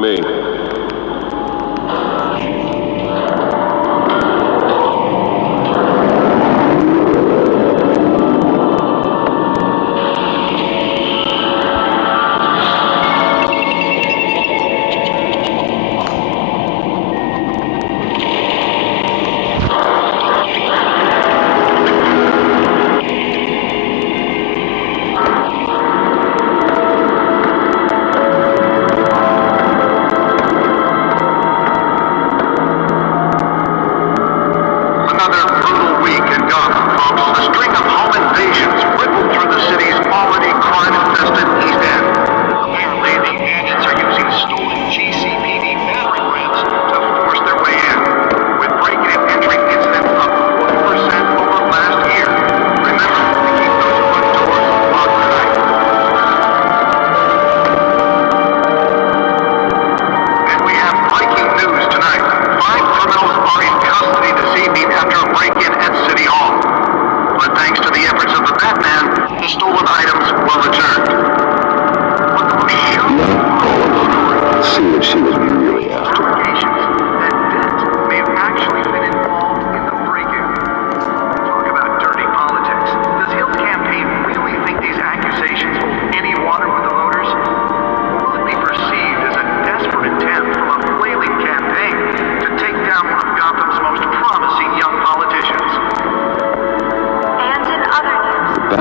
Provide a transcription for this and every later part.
me.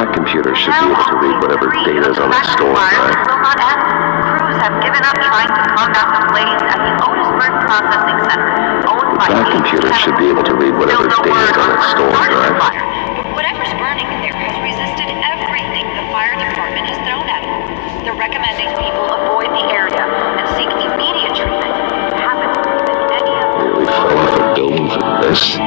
Computer should be able to read whatever data is on its store drive. Crews have given up trying to combat the blaze at the Otisburg Processing Center. That computer should be able to read whatever data is on its store drive. But whatever's burning in there has resisted everything the fire department has thrown at it. They're recommending people avoid the area and seek immediate treatment. Really fell off a building for this?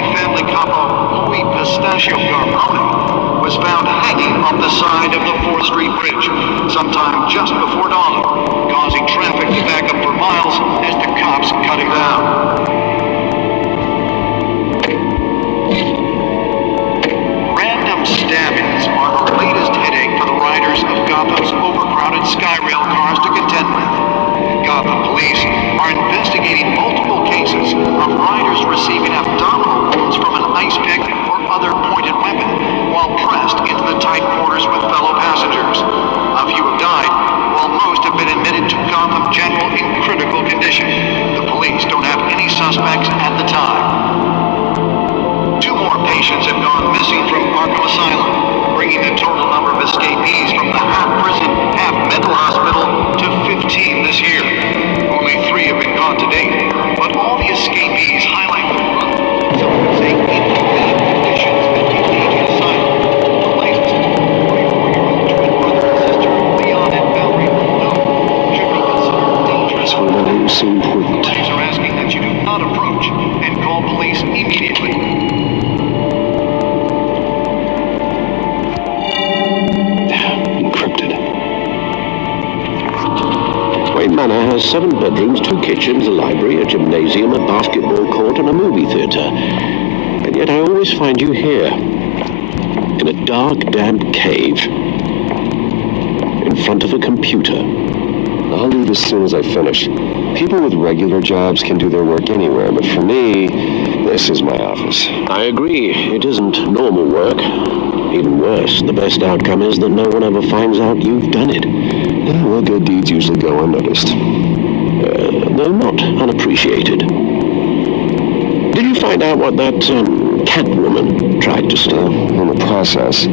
Family couple Louis Pistachio Garmone was found hanging on the side of the 4th Street Bridge sometime just before dawn, causing traffic to back up for miles as the cops cut him down. Random stabbings are the latest headache for the riders of Gotham's overcrowded Skyrail cars to contend with. Gotham police are investigating multiple cases of riders receiving abdominal wounds from an ice pick or other pointed weapon while pressed into the tight quarters with fellow passengers. A few have died, while most have been admitted to Gotham General in critical condition. The police don't have any suspects at the time. 2 more patients have gone missing from Arkham Asylum, bringing the total number of escapees from the half-prison, half-mental hospital to 15 this year. Only 3 have been caught to date, but all the escapees highlight some say inhumane conditions at the Canadian asylum. The latest, 44-year-old twin brother and sister, Leon and Valerie Malone, should be considered dangerous. For that is so important. Police are asking that you do not approach and call police immediately. Wayne Manor has 7 bedrooms, 2 kitchens, a library, a gymnasium, a basketball court, and a movie theater. And yet I always find you here, in a dark, damp cave, in front of a computer. I'll leave as soon as I finish. People with regular jobs can do their work anywhere, but for me, this is my office. I agree. It isn't normal work. Even worse, the best outcome is that no one ever finds out you've done it. Yeah, well, good deeds usually go unnoticed. Though not unappreciated. Did you find out what that cat woman tried to steal? In the process.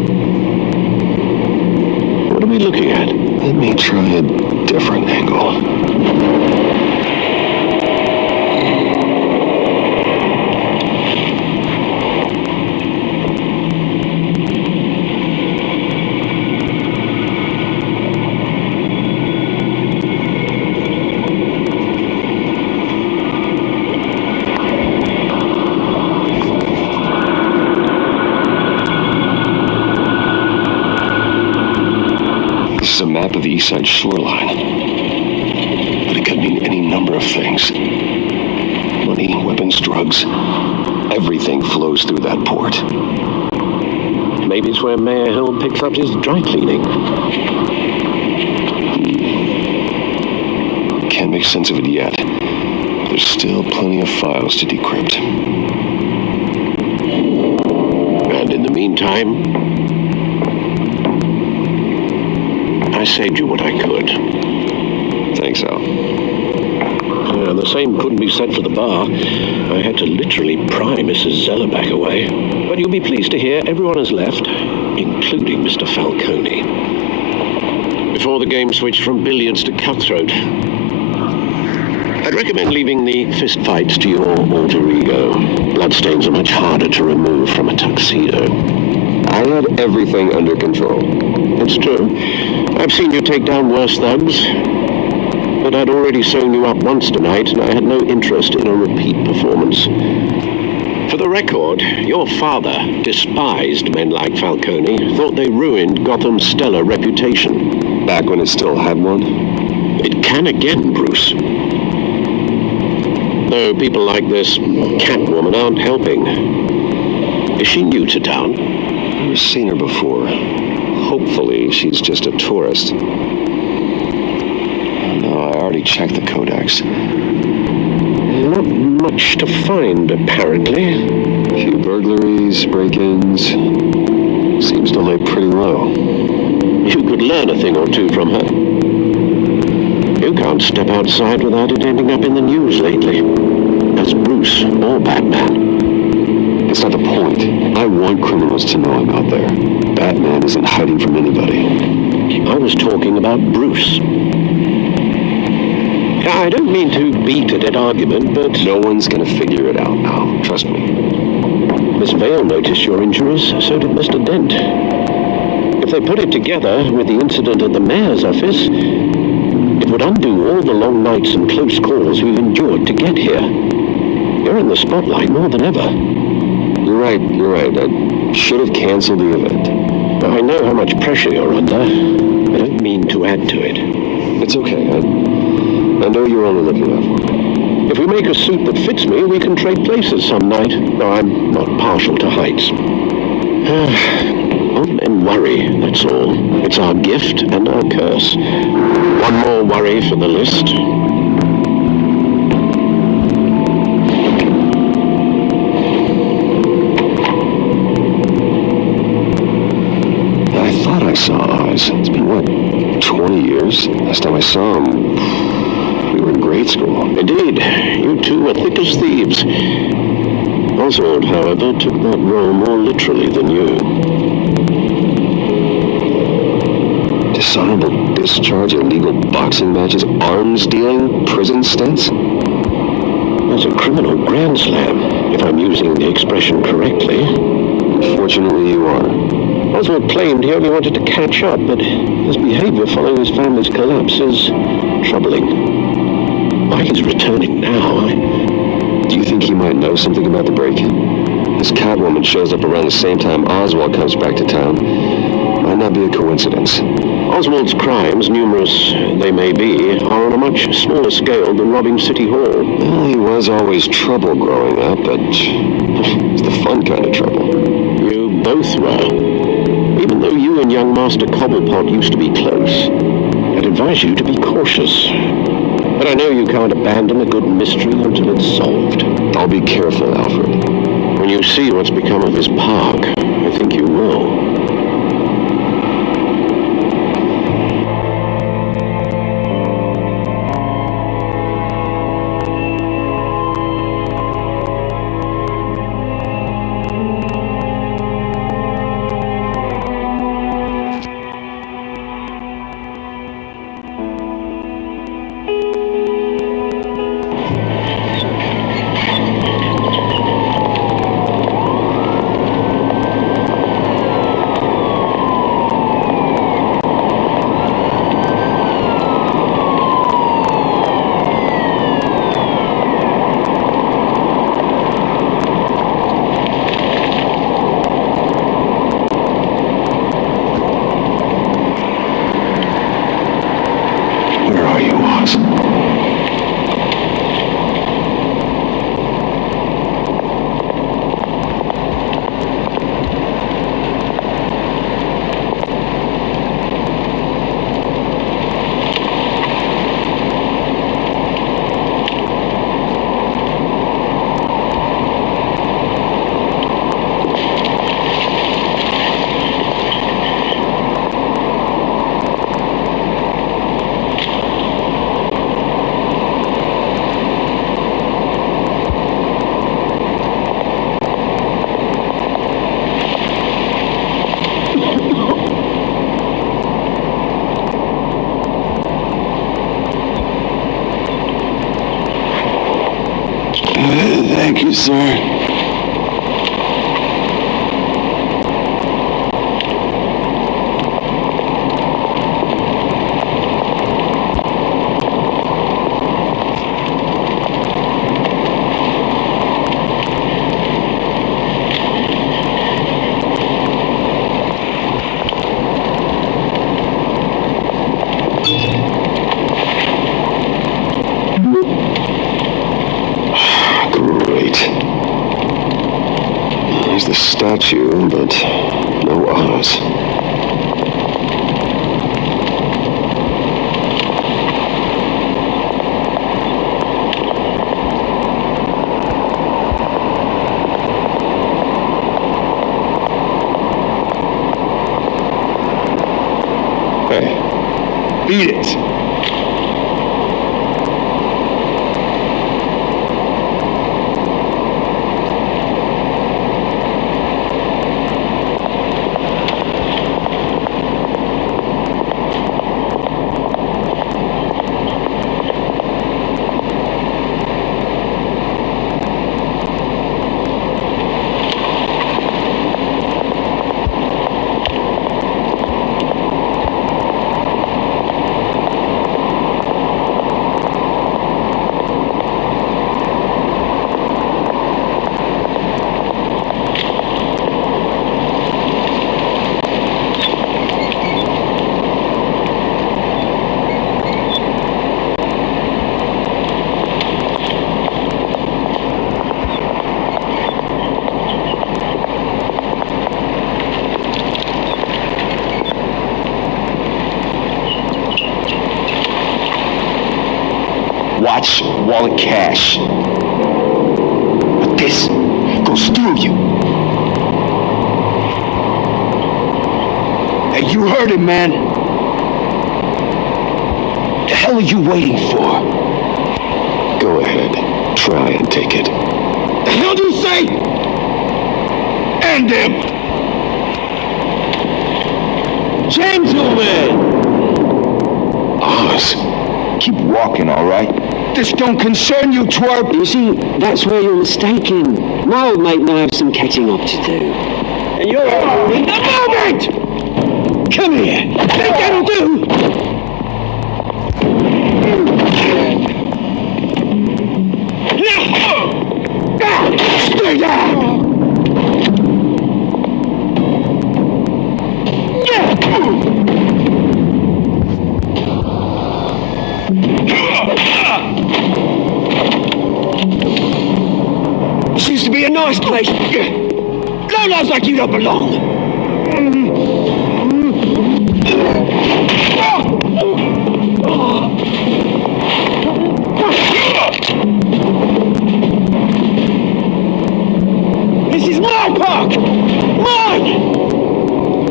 What are we looking at? Let me try a different angle. This is a map of the East Side shoreline. But it could mean any number of things. Money, weapons, drugs. Everything flows through that port. Maybe it's where Mayor Hill picks up his dry cleaning. Can't make sense of it yet. There's still plenty of files to decrypt. And in the meantime, I saved you what I could. Thanks, Al. The same couldn't be said for the bar. I had to literally pry Mrs. Zellerback away. But you'll be pleased to hear everyone has left, including Mr. Falcone. Before the game switched from billiards to cutthroat, I'd recommend leaving the fistfights to your alter ego. Bloodstains are much harder to remove from a tuxedo. I had everything under control. It's true. I've seen you take down worse thugs. But I'd already sewn you up once tonight, and I had no interest in a repeat performance. For the record, your father despised men like Falcone, thought they ruined Gotham's stellar reputation. Back when it still had one? It can again, Bruce. Though people like this Catwoman aren't helping. Is she new to town? I've never seen her before. Hopefully, she's just a tourist. No, I already checked the codex. Not much to find, apparently. A few burglaries, break-ins. Seems to lay pretty low. You could learn a thing or two from her. You can't step outside without it ending up in the news lately. As Bruce or Batman. That's not the point. I want criminals to know I'm out there. Batman isn't hiding from anybody. I was talking about Bruce. I don't mean to beat a dead argument, but... No one's gonna figure it out now. Trust me. Miss Vale noticed your injuries, so did Mr. Dent. If they put it together with the incident at the mayor's office, it would undo all the long nights and close calls we've endured to get here. You're in the spotlight more than ever. You're right. I should have canceled the event. I know how much pressure you're under. I don't mean to add to it. It's okay. I know you're only looking out for me. If we make a suit that fits me, we can trade places some night. No, I'm not partial to heights. Old men worry, that's all. It's our gift and our curse. One more worry for the list. I thought I saw Oz. It's been, 20 years? Last time I saw him, we were in grade school. Indeed, you two were thick as thieves. Oswald, however, took that role more literally than you. Dishonorable discharge, illegal boxing matches, arms dealing, prison stints? That's a criminal grand slam, if I'm using the expression correctly. Unfortunately, you are. Oswald claimed he only wanted to catch up, but his behavior following his family's collapse is troubling. Why he's returning now, Do you think he might know something about the break? This Catwoman shows up around the same time Oswald comes back to town. Might not be a coincidence. Oswald's crimes, numerous they may be, are on a much smaller scale than robbing City Hall. Well, he was always trouble growing up, but it's the fun kind of trouble. You both were. Even though you and young Master Cobblepot used to be close, I'd advise you to be cautious. But I know you can't abandon a good mystery until it's solved. I'll be careful, Alfred. When you see what's become of his park, I think you will. Thank you, sir. There's the statue, but no Oz. Hey, beat it! Watch wallet cash. But this goes through you. Hey, you heard it, man. The hell are you waiting for? Go ahead. Try and take it. The hell do you say? End him! Gentlemen! Oz, keep walking, all right? This don't concern you, twerp! You see, that's where you're mistaken. My old mate and I have some catching up to do. And you're in the moment! Come here! Think that'll do! No! Stay down! This used to be a nice place. Lowlifes like you don't belong. This is my park! Mine!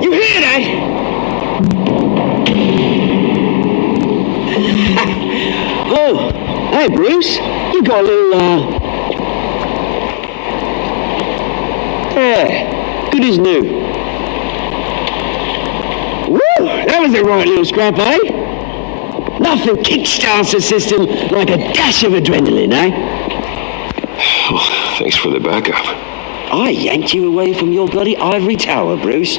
You hear that? Oh, hey Bruce, you got a little, yeah, good as new. Woo, that was a right little scrap, eh? Nothing kickstarts the system like a dash of adrenaline, eh? Oh, thanks for the backup. I yanked you away from your bloody ivory tower, Bruce.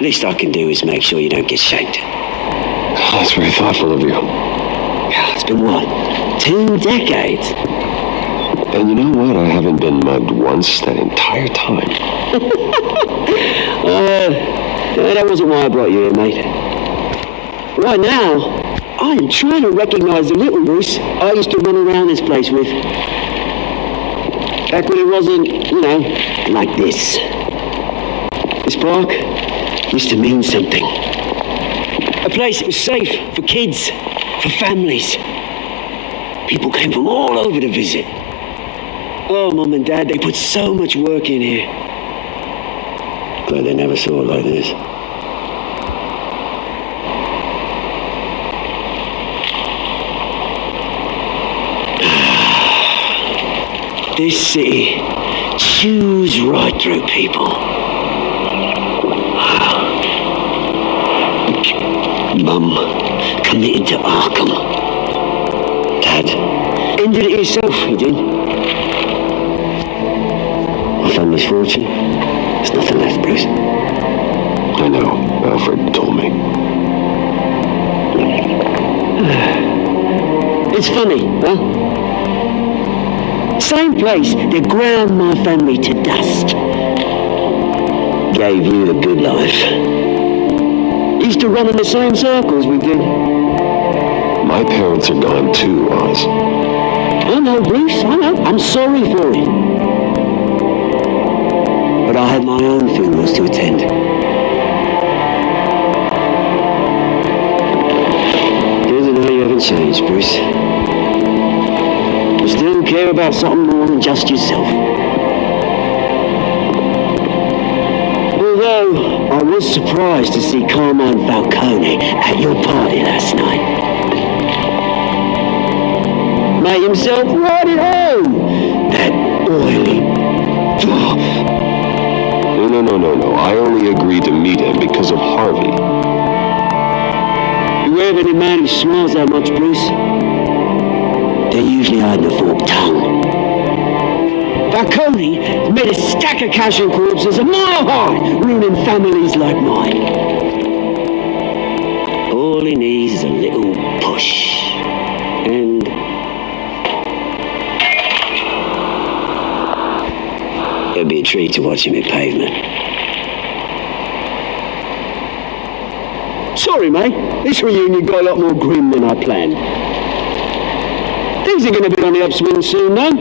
Least I can do is make sure you don't get shanked. That's very thoughtful of you. It's been what, 2 decades? And you know what? I haven't been mugged once that entire time. That wasn't why I brought you here, mate. Right now, I am trying to recognize the little Bruce I used to run around this place with. Back when it wasn't, you know, like this. This park used to mean something. A place that was safe for kids, for families. People came from all over to visit. Oh, Mum and Dad, they put so much work in here. Glad they never saw it like this. This city chews right through people. Mum committed to Arkham. Dad injured it himself, he did. family's fortune. There's nothing left, Bruce. I know. Alfred told me. It's funny, huh? Same place that ground my family to dust. Gave you the good life. Used to run in the same circles we did. My parents are gone too, Oz. I know, Bruce, I know. I'm sorry for it. But I had my own funerals to attend. Doesn't know you haven't changed, Bruce. You still care about something more than just yourself. Although I was surprised to see Carmine Falcone at your party last night. Made himself right at home. That oily... No. I only agreed to meet him because of Harvey. Beware of any man who smiles that much, Bruce. They're usually hiding a forked tongue. Falcone made a stack of casual corpses a mile high, ruining families like mine. All he needs is a little push. And... it'll be a treat to watch him in pavement. Sorry, mate. This reunion got a lot more grim than I planned. Things are going to be on the upswing soon, though.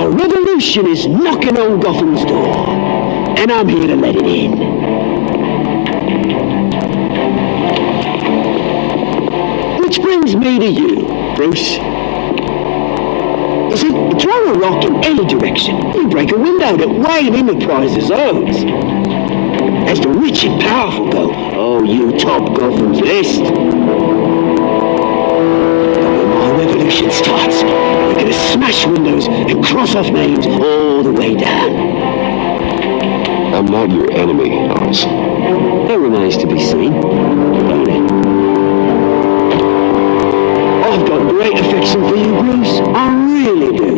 A revolution is knocking on Gotham's door, and I'm here to let it in. Which brings me to you, Bruce. You see, you throw a rock in any direction, you break a window that Wayne Enterprises owns. As the rich and powerful go, oh, you top Gotham's list. But when my revolution starts, we're gonna smash windows and cross off names all the way down. I'm not your enemy, Oz. That remains to be seen, don't it? I've got great affection for you, Bruce. I really do.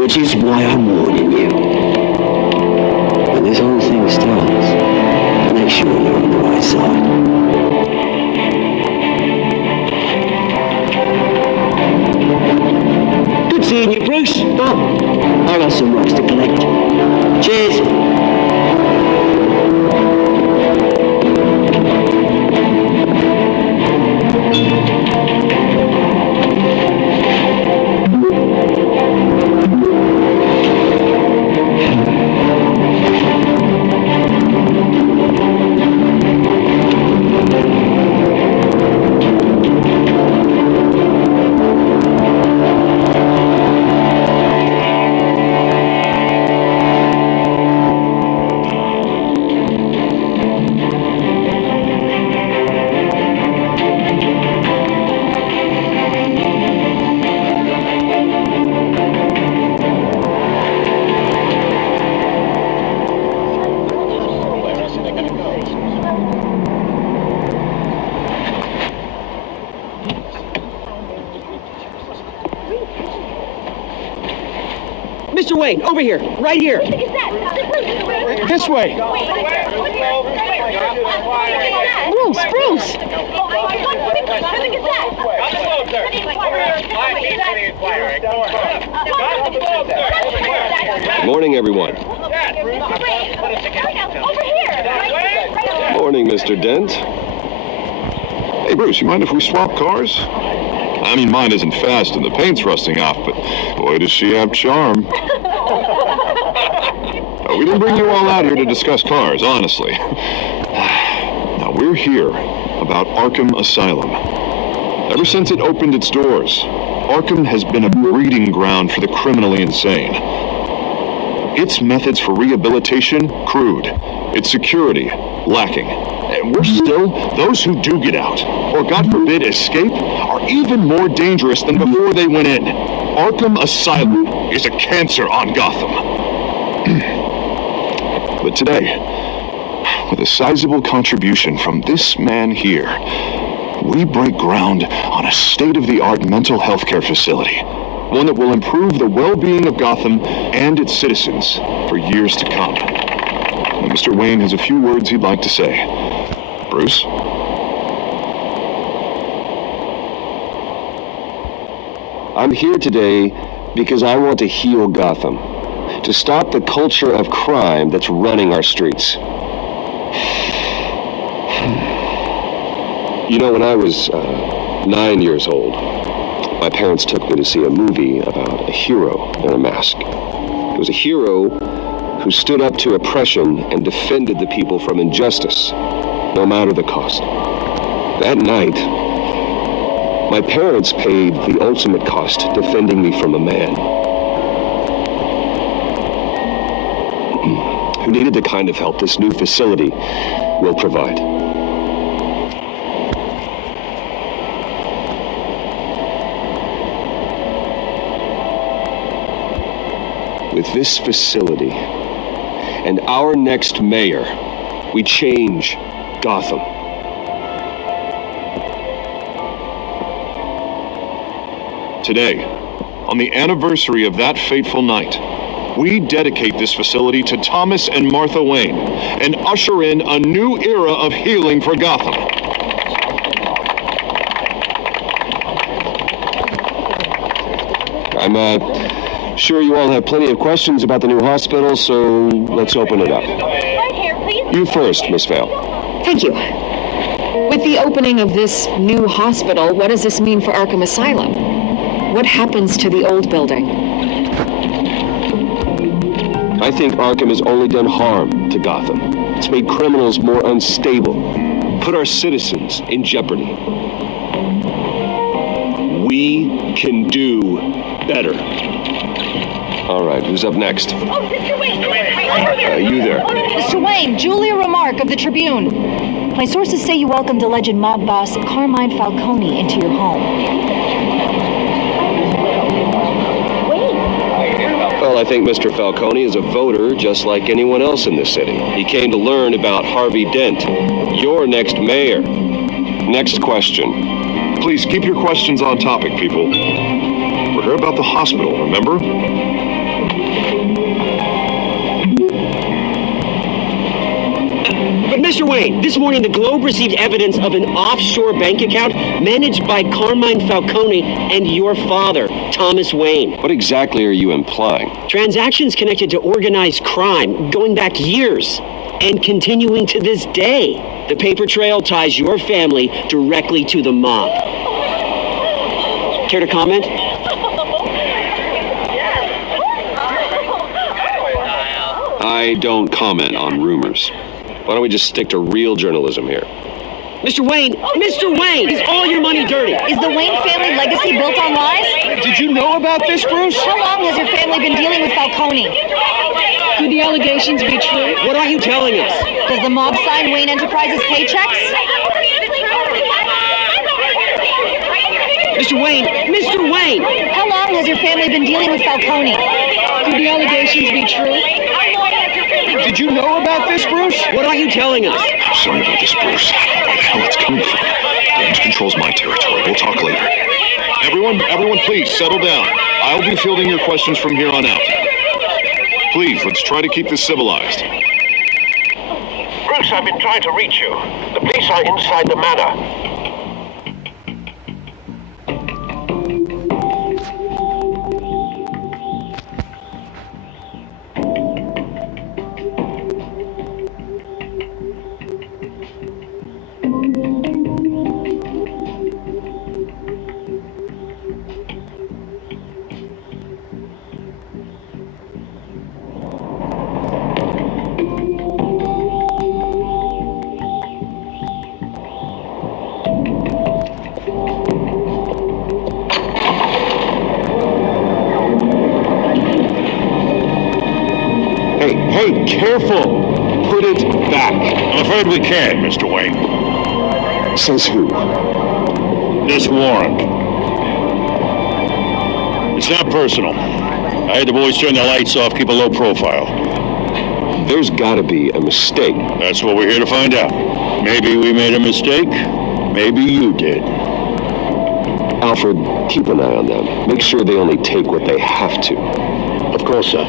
Which is why I'm warning you. When this whole thing starts, make sure you're on the right side. Good seeing you, Bruce. Oh, I got some rocks to collect. Cheers. Mr. Wayne, over here, right here. This way. Bruce. Good morning, everyone. Morning, Mr. Dent. Hey, Bruce, you mind if we swap cars? I mean, mine isn't fast and the paint's rusting off, but boy, does she have charm. We didn't bring you all out here to discuss cars, honestly. Now, we're here about Arkham Asylum. Ever since it opened its doors, Arkham has been a breeding ground for the criminally insane. Its methods for rehabilitation, crude. Its security, lacking. And worse still, those who do get out, or God forbid escape, are even more dangerous than before they went in. Arkham Asylum is a cancer on Gotham. But today, with a sizable contribution from this man here, we break ground on a state-of-the-art mental health care facility. One that will improve the well-being of Gotham and its citizens for years to come. And Mr. Wayne has a few words he'd like to say. Bruce? I'm here today because I want to heal Gotham, to stop the culture of crime that's running our streets. You know, when I was 9 years old, my parents took me to see a movie about a hero in a mask. It was a hero who stood up to oppression and defended the people from injustice, no matter the cost. That night, my parents paid the ultimate cost defending me from a man who needed the kind of help this new facility will provide. With this facility and our next mayor, we change Gotham. Today, on the anniversary of that fateful night, we dedicate this facility to Thomas and Martha Wayne and usher in a new era of healing for Gotham. I'm sure you all have plenty of questions about the new hospital, so let's open it up. You first, Miss Vale. Thank you. With the opening of this new hospital, what does this mean for Arkham Asylum? What happens to the old building? I think Arkham has only done harm to Gotham. It's made criminals more unstable, put our citizens in jeopardy. We can do better. All right, who's up next? Oh, Mr. Wayne! You there. Mr. Wayne, Julia Remark of the Tribune. My sources say you welcomed alleged mob boss Carmine Falcone into your home. Well, I think Mr. Falcone is a voter just like anyone else in this city. He came to learn about Harvey Dent, your next mayor. Next question. Please keep your questions on topic, people. We're here about the hospital, remember? But Mr. Wayne, this morning the Globe received evidence of an offshore bank account managed by Carmine Falcone and your father, Thomas Wayne. What exactly are you implying? Transactions connected to organized crime going back years and continuing to this day. The paper trail ties your family directly to the mob. Care to comment? I don't comment on rumors. Why don't we just stick to real journalism here? Mr. Wayne, is all your money dirty? Is the Wayne family legacy built on lies? Did you know about this, Bruce? How long has your family been dealing with Falcone? Could the allegations be true? What are you telling us? Does the mob sign Wayne Enterprises paychecks? Mr. Wayne! How long has your family been dealing with Falcone? Could the allegations be true? Did you know about this, Bruce? What are you telling us? I'm sorry about this, Bruce. I don't know where the hell it's coming from. Damage controls my territory. We'll talk later. Everyone, please settle down. I'll be fielding your questions from here on out. Please, let's try to keep this civilized. Bruce, I've been trying to reach you. The police are inside the manor. Hey, careful! Put it back. I'm afraid we can't, Mr. Wayne. Says who? This warrant. It's not personal. I had the boys turn the lights off, keep a low profile. There's gotta be a mistake. That's what we're here to find out. Maybe we made a mistake. Maybe you did. Alfred, keep an eye on them. Make sure they only take what they have to. Of course, sir.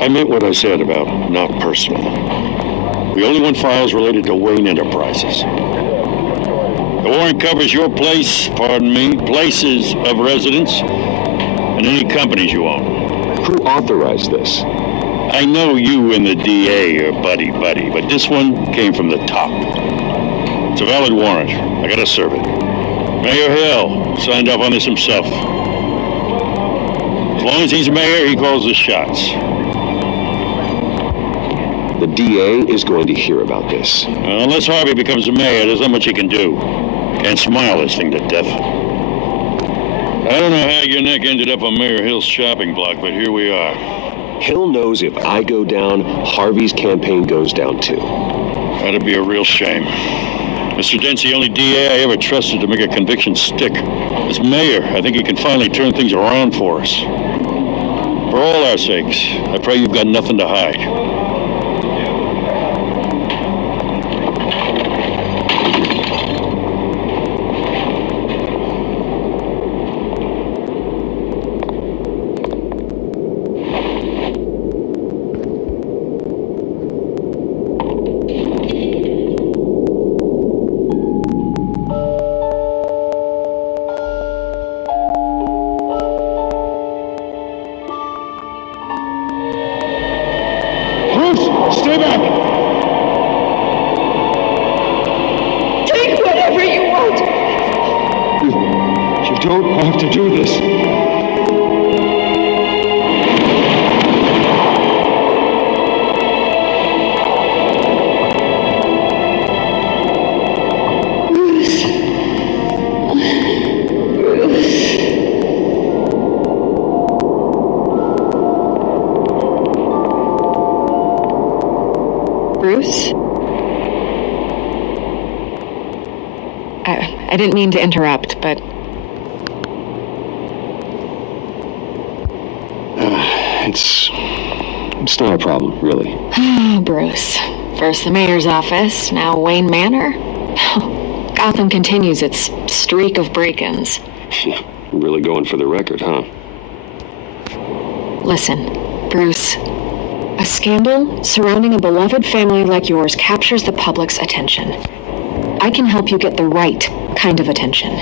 I meant what I said about not personal. We only want files related to Wayne Enterprises. The warrant covers your places of residence, and any companies you own. Who authorized this? I know you and the DA are buddy-buddy, but this one came from the top. It's a valid warrant. I gotta serve it. Mayor Hill signed off on this himself. As long as he's mayor, he calls the shots. The DA is going to hear about this. Unless Harvey becomes the mayor, there's not much he can do. Can't smile this thing to death. I don't know how your neck ended up on Mayor Hill's shopping block, but here we are. Hill knows if I go down, Harvey's campaign goes down too. That'd be a real shame. Mr. Dent's the only DA I ever trusted to make a conviction stick. As mayor, I think he can finally turn things around for us. For all our sakes, I pray you've got nothing to hide. Stay back! Take whatever you want. You don't have to do this. Bruce? I didn't mean to interrupt, but... It's not a problem, really. Bruce. First the mayor's office, now Wayne Manor. Gotham continues its streak of break-ins. Really going for the record, huh? Listen, Bruce. A scandal surrounding a beloved family like yours captures the public's attention. I can help you get the right kind of attention.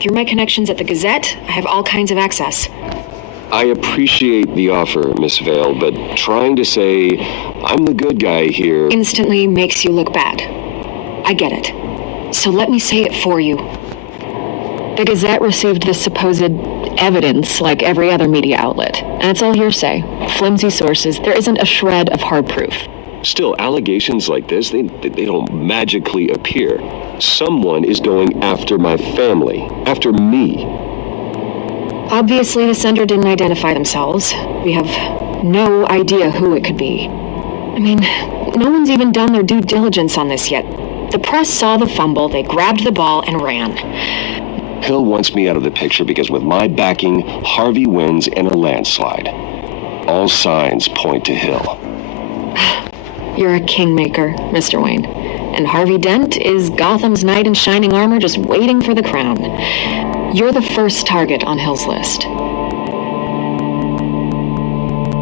Through my connections at the Gazette, I have all kinds of access. I appreciate the offer, Miss Vale, but trying to say I'm the good guy here... instantly makes you look bad. I get it. So let me say it for you. The Gazette received this supposed evidence like every other media outlet, and it's all hearsay. Flimsy sources. There isn't a shred of hard proof. Still, allegations like this, they don't magically appear. Someone is going after my family, after me. Obviously, the sender didn't identify themselves. We have no idea who it could be. I mean, no one's even done their due diligence on this yet. The press saw the fumble, they grabbed the ball and ran. Hill wants me out of the picture because with my backing, Harvey wins in a landslide. All signs point to Hill. You're a kingmaker, Mr. Wayne. And Harvey Dent is Gotham's knight in shining armor just waiting for the crown. You're the first target on Hill's list.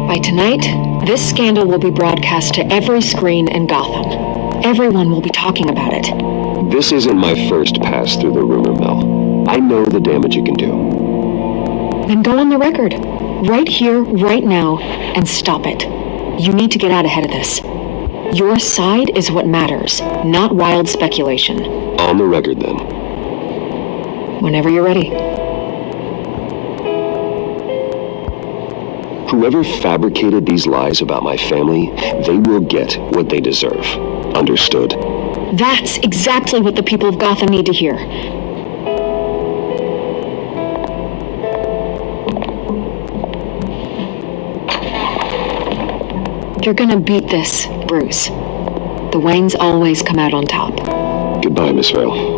By tonight, this scandal will be broadcast to every screen in Gotham. Everyone will be talking about it. This isn't my first pass through the rumor mill. I know the damage it can do. Then go on the record. Right here, right now, and stop it. You need to get out ahead of this. Your side is what matters, not wild speculation. On the record, then. Whenever you're ready. Whoever fabricated these lies about my family, they will get what they deserve. Understood? That's exactly what the people of Gotham need to hear. You're gonna beat this, Bruce. The Waynes always come out on top. Goodbye, Miss Vale.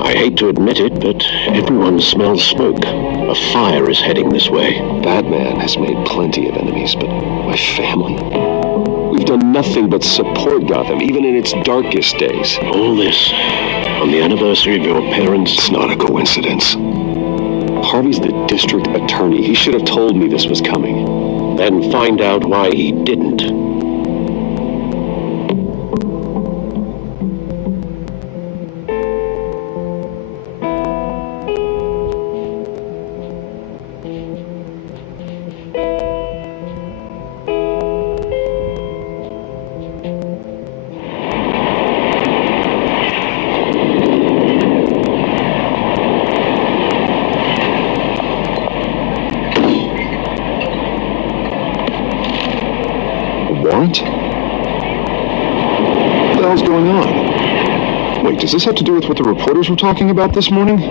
I hate hate to admit it, but everyone smells smoke. A fire is heading this way. Batman has made plenty of enemies, but my family? We've done nothing but support Gotham, even in its darkest days. All this on the anniversary of your parents'... It's not a coincidence. Harvey's the district attorney. He should have told me this was coming. Then find out why he didn't. Warrant? What the hell's going on? Wait, does this have to do with what the reporters were talking about this morning?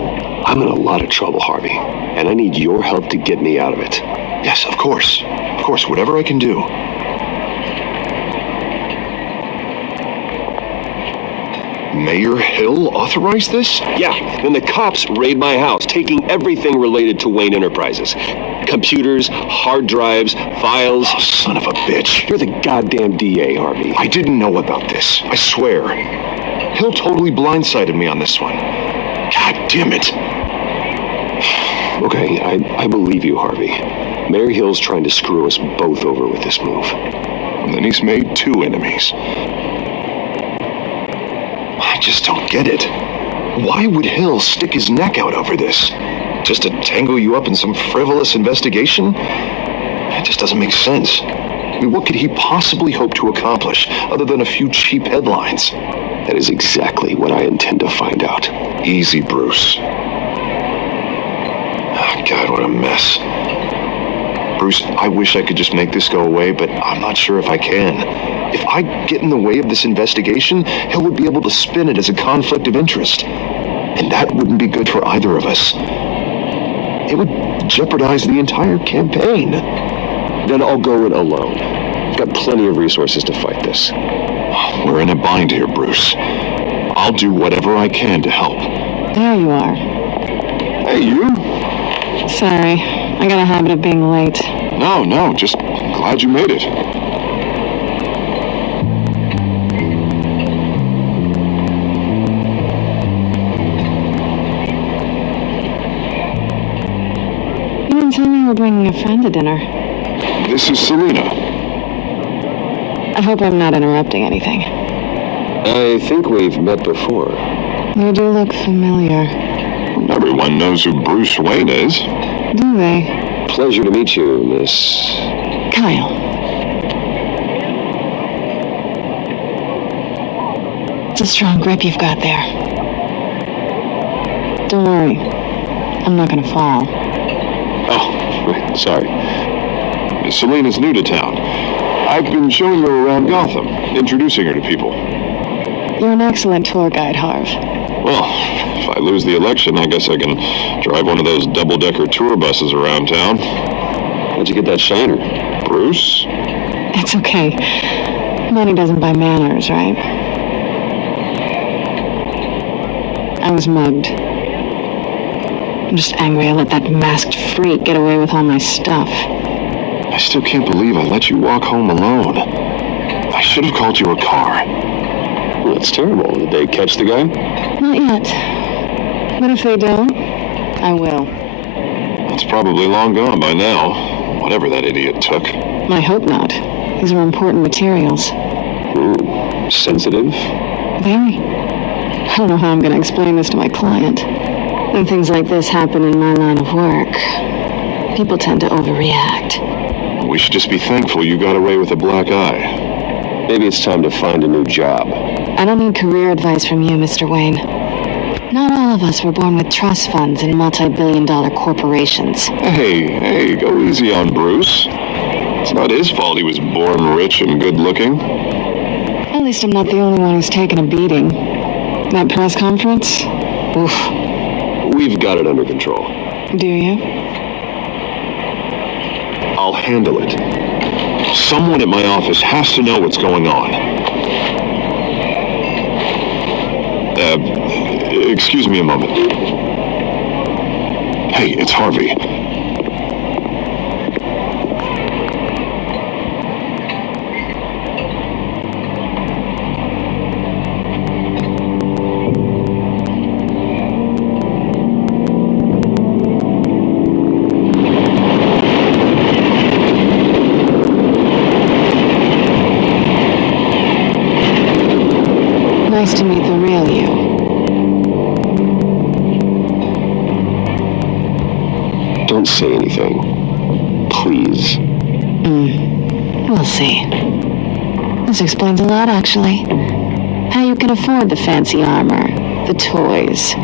I'm in a lot of trouble, Harvey, and I need your help to get me out of it. Yes, of course. Of course, whatever I can do. Mayor Hill authorized this? Yeah, then the cops raid my house, taking everything related to Wayne Enterprises. Computers, hard drives, files. Oh, son of a bitch. You're the goddamn DA, Harvey. I didn't know about this. I swear. Hill totally blindsided me on this one. God damn it. Okay, I believe you, Harvey. Mayor Hill's trying to screw us both over with this move. And then he's made 2 enemies. I just don't get it. Why would Hill stick his neck out over this? Just to tangle you up in some frivolous investigation? It just doesn't make sense. I mean, what could he possibly hope to accomplish other than a few cheap headlines? That is exactly what I intend to find out. Easy, Bruce. Oh, God, what a mess. Bruce, I wish I could just make this go away, but I'm not sure if I can. If I get in the way of this investigation, Hill would be able to spin it as a conflict of interest. And that wouldn't be good for either of us. It would jeopardize the entire campaign. Then I'll go it alone. I've got plenty of resources to fight this. We're in a bind here, Bruce. I'll do whatever I can to help. There you are. Hey, you? Sorry, I got a habit of being late. No, just glad you made it. You didn't tell me you were bringing a friend to dinner. This is Selina. I hope I'm not interrupting anything. I think we've met before. You do look familiar. Everyone knows who Bruce Wayne is. Do they? Pleasure to meet you, Miss... Kyle. It's a strong grip you've got there. Don't worry. I'm not gonna fall. Oh, right, sorry. Miss Selina's new to town. I've been showing her around Gotham, introducing her to people. You're an excellent tour guide, Harv. Well, if I lose the election, I guess I can drive one of those double-decker tour buses around town. How'd you get that shiner? Bruce? It's okay. Money doesn't buy manners, right? I was mugged. I'm just angry I let that masked freak get away with all my stuff. I still can't believe I let you walk home alone. I should have called you a car. Well, that's terrible. Did they catch the guy? Not yet. But if they don't, I will. It's probably long gone by now, whatever that idiot took. I hope not. These are important materials. Sensitive? Very. I don't know how I'm going to explain this to my client. When things like this happen in my line of work, people tend to overreact. We should just be thankful you got away with a black eye. Maybe it's time to find a new job. I don't need career advice from you, Mr. Wayne. Not all of us were born with trust funds and multi-billion-dollar corporations. Hey, go easy on Bruce. It's not his fault he was born rich and good-looking. At least I'm not the only one who's taken a beating. That press conference? Oof. We've got it under control. Do you? I'll handle it. Someone at my office has to know what's going on. Excuse me a moment. Hey, it's Harvey. Nice to meet the real you. Don't say anything. Please. We'll see. This explains a lot, actually. How you can afford the fancy armor, the toys.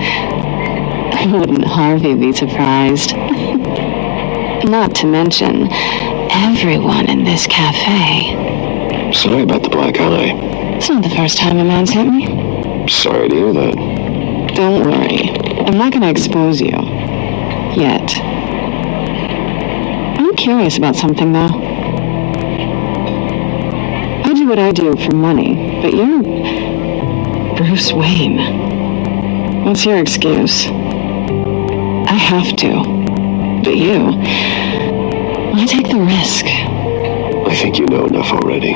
Wouldn't Harvey be surprised? Not to mention, everyone in this cafe. Sorry about the black eye. It's not the first time a man's hit me. Sorry to hear that. Don't worry. I'm not gonna expose you. Yet. I'm curious about something, though. I do what I do for money, but you're Bruce Wayne. What's your excuse? I have to. But you, why take the risk? I think you know enough already.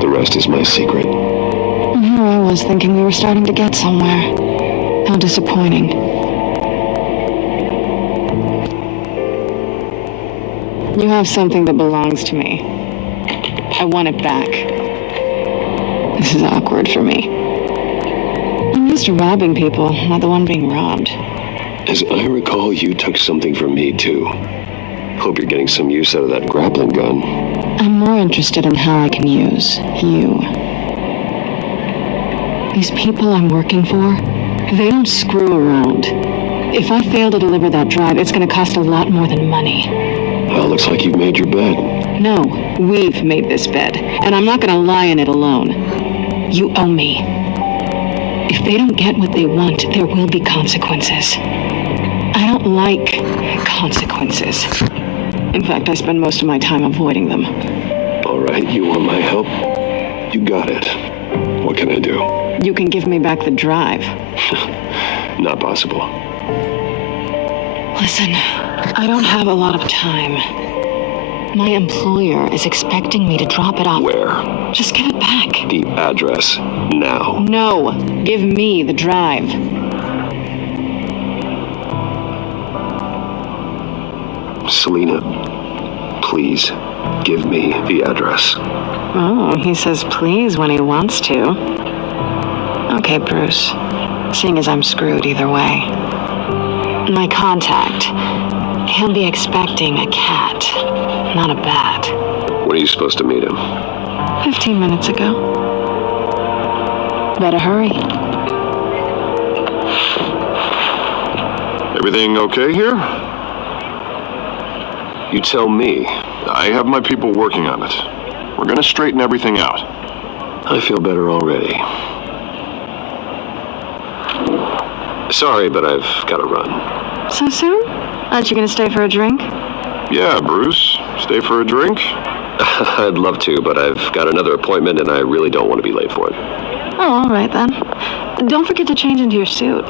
The rest is my secret. And here I was thinking we were starting to get somewhere. How disappointing. You have something that belongs to me. I want it back. This is awkward for me. I'm used to robbing people, not the one being robbed. As I recall, you took something from me, too. Hope you're getting some use out of that grappling gun. I'm more interested in how I can use you. These people I'm working for, they don't screw around. If I fail to deliver that drive, it's going to cost a lot more than money. Well, looks like you've made your bed. No, we've made this bed, and I'm not going to lie in it alone. You owe me. If they don't get what they want, there will be consequences. I don't like consequences. In fact, I spend most of my time avoiding them. All right, you want my help? You got it. What can I do? You can give me back the drive. Not possible. Listen, I don't have a lot of time. My employer is expecting me to drop it off. Where? Just give it back. The address. Now. No, give me the drive. Selina, please, give me the address. Oh, he says please when he wants to. Okay, Bruce. Seeing as I'm screwed either way. My contact. He'll be expecting a cat, not a bat. When are you supposed to meet him? 15 minutes ago. Better hurry. Everything okay here? You tell me. I have my people working on it. We're gonna straighten everything out. I feel better already. Sorry, but I've got to run. So soon? Aren't you gonna stay for a drink? Yeah, Bruce. Stay for a drink? I'd love to, but I've got another appointment and I really don't want to be late for it. Oh, all right then. Don't forget to change into your suit.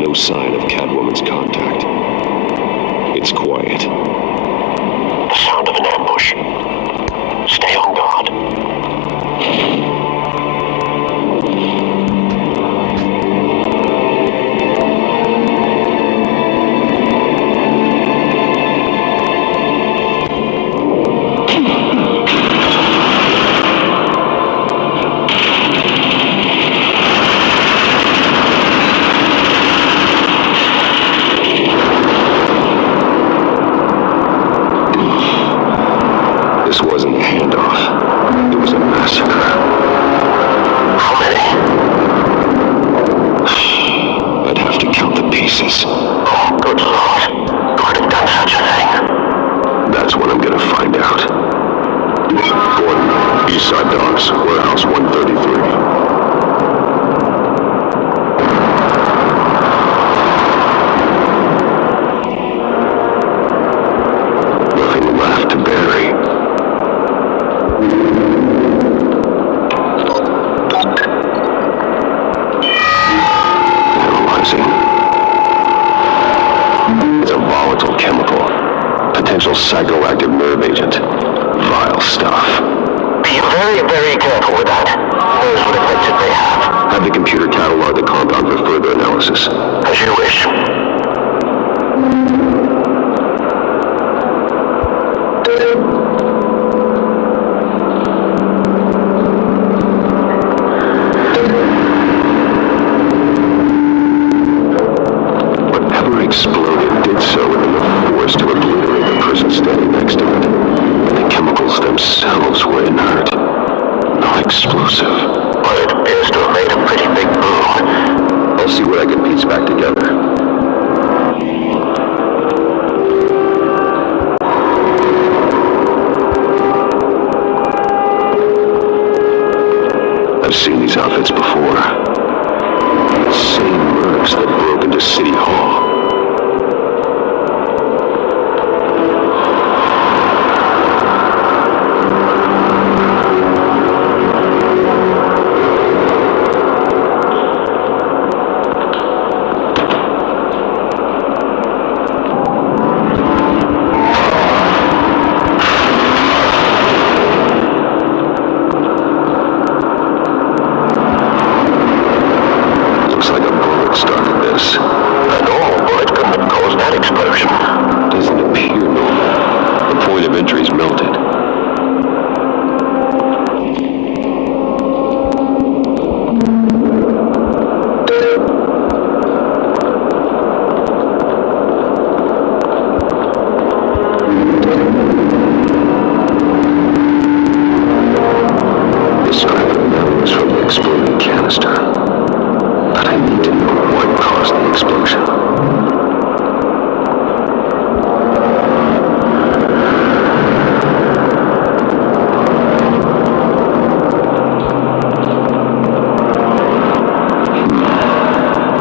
No sign of Catwoman's contact. It's quiet. The sound of an ambush. Stay on guard. Jesus. Oh, good Lord. Who could have done such a thing? That's what I'm gonna find out. Gordon, Eastside Docks, Warehouse 133. Psychoactive nerve agent. Vile stuff. Be very, very careful with that. Who knows what effects it may have. Have the computer catalog the compound for further analysis. As you wish. Whatever exploded did so with enough force to obliterate the person standing next to it. And the chemicals themselves were inert. Not explosive. But it appears to have made a pretty big boom. I'll see what I can piece back together. I've seen these outfits before. The same mercs that broke into City Hall.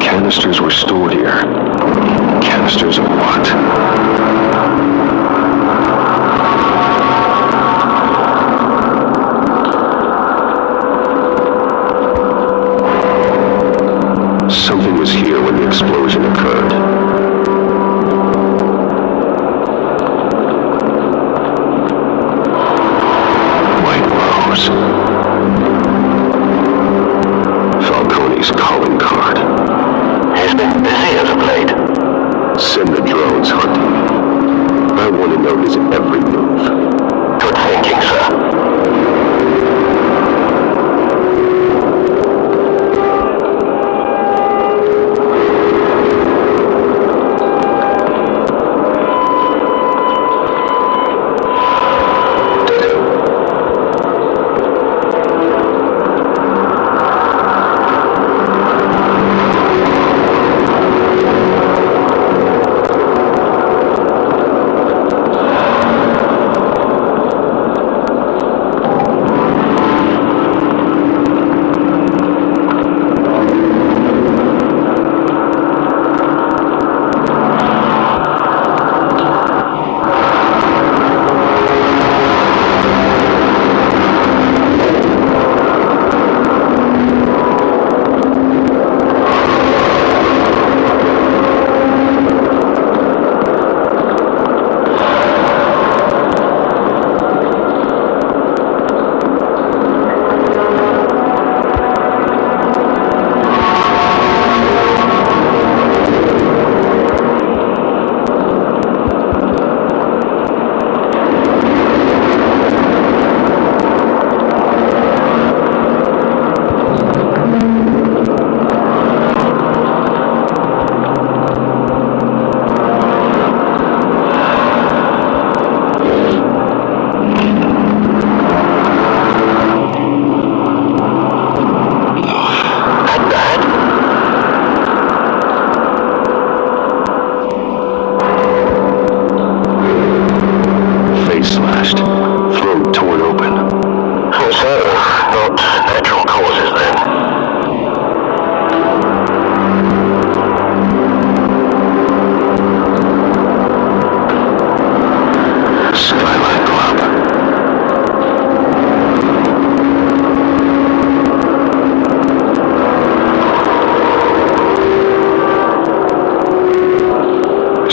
Canisters were stored here. Canisters of what? Something was here when the explosion occurred. White Rose. Falcone's calling card. He's been busy as of late. Send the drones hunting. I want to know his every move. Good thinking, sir.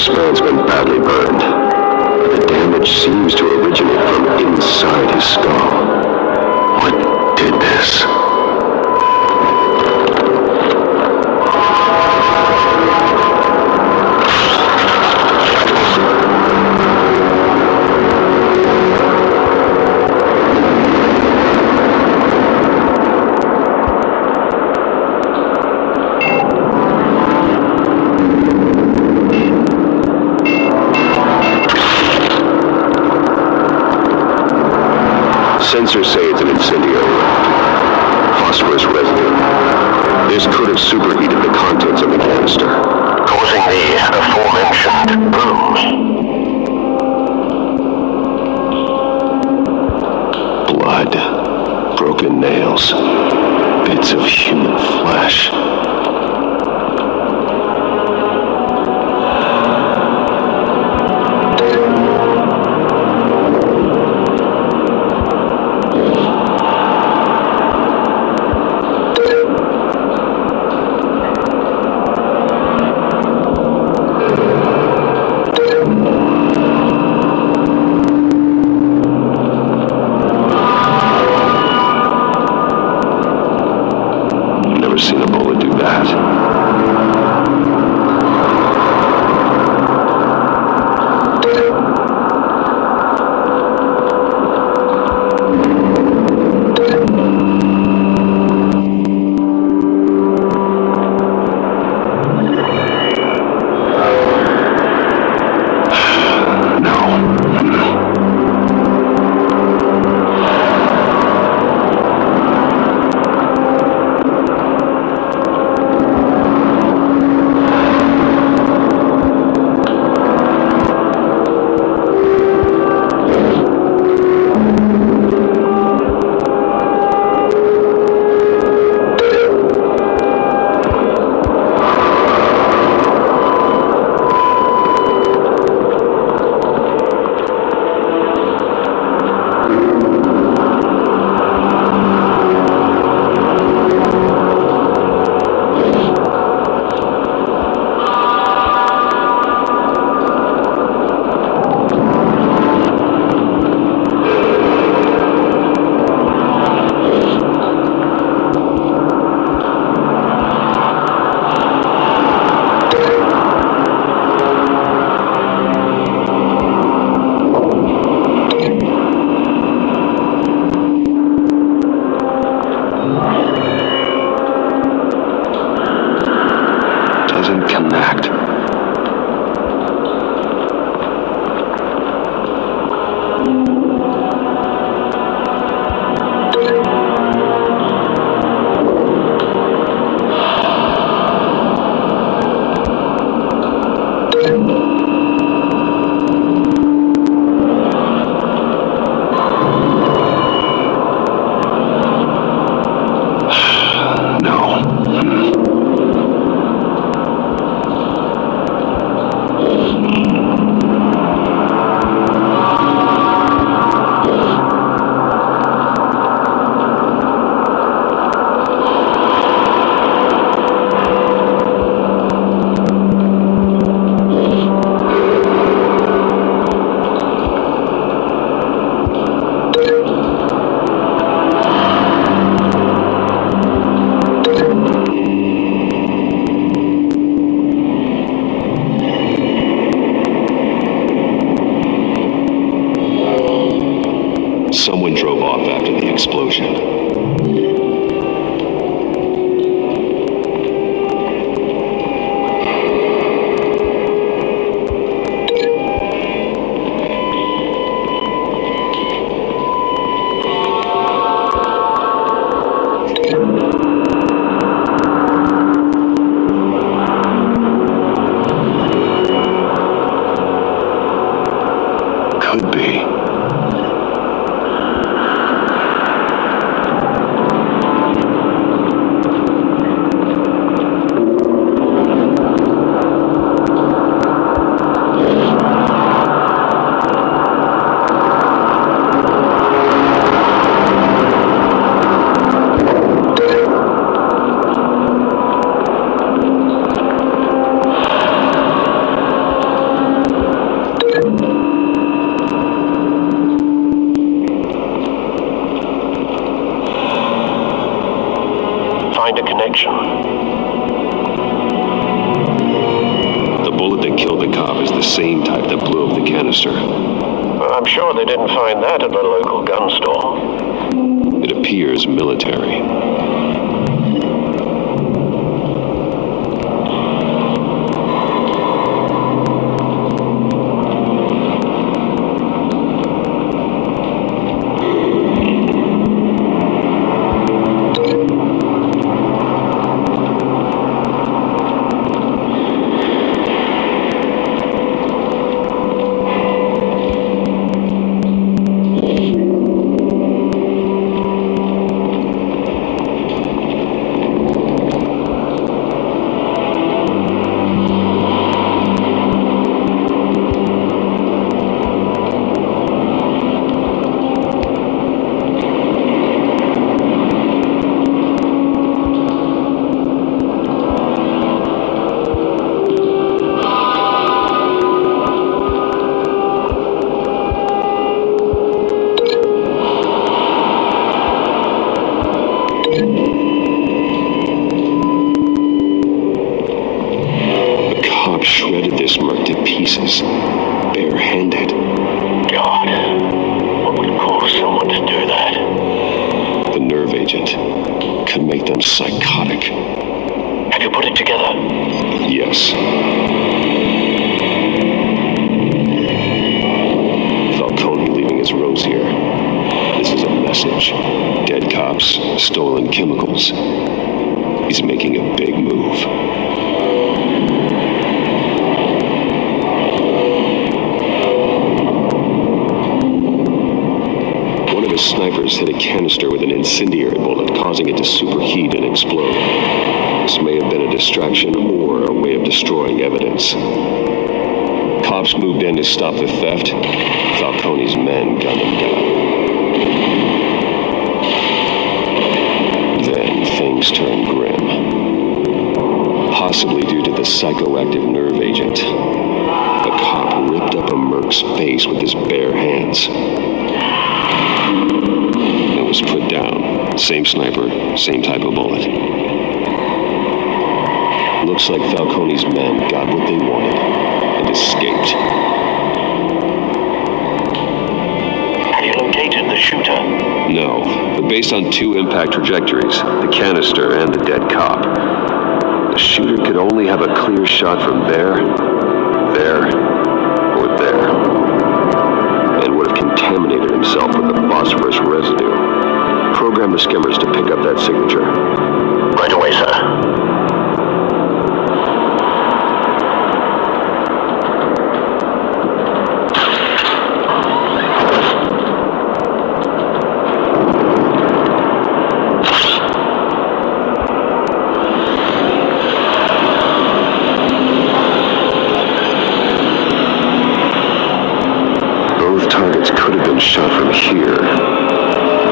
This man's been badly burned. The damage seems to originate from inside his skull. What did this? Sensors say it's an incendiary phosphorus residue. This could have superheated the contents of the canister, causing the aforementioned bruise. Blood, broken nails, bits of human flesh. Seen a bullet do that. Doesn't connect. Someone drove off after the explosion. Could be. attention. The bullet that killed the cop is the same type that blew up the canister. Well, I'm sure they didn't find that at the local gun store. It appears military. Shredded this merc to pieces, barehanded. God, what would cause someone to do that? The nerve agent could make them psychotic. Have you put it together? Yes. Falcone leaving his rose here. This is a message. Dead cops, stolen chemicals. He's making a big move. The snipers hit a canister with an incendiary bullet, causing it to superheat and explode. This may have been a distraction or a way of destroying evidence. Cops moved in to stop the theft. Falcone's men gunned them down. Then things turned grim. Possibly due to the psychoactive nerve agent. The cop ripped up a merc's face with his bare hands. Was put down. Same sniper, same type of bullet. Looks like Falcone's men got what they wanted and escaped. Have you located the shooter? No, but based on two impact trajectories, the canister and the dead cop, the shooter could only have a clear shot from there, or there, and would have contaminated himself with the phosphorus residue. Program the skimmers to pick up that signature. Right away, sir. Both targets could have been shot from here.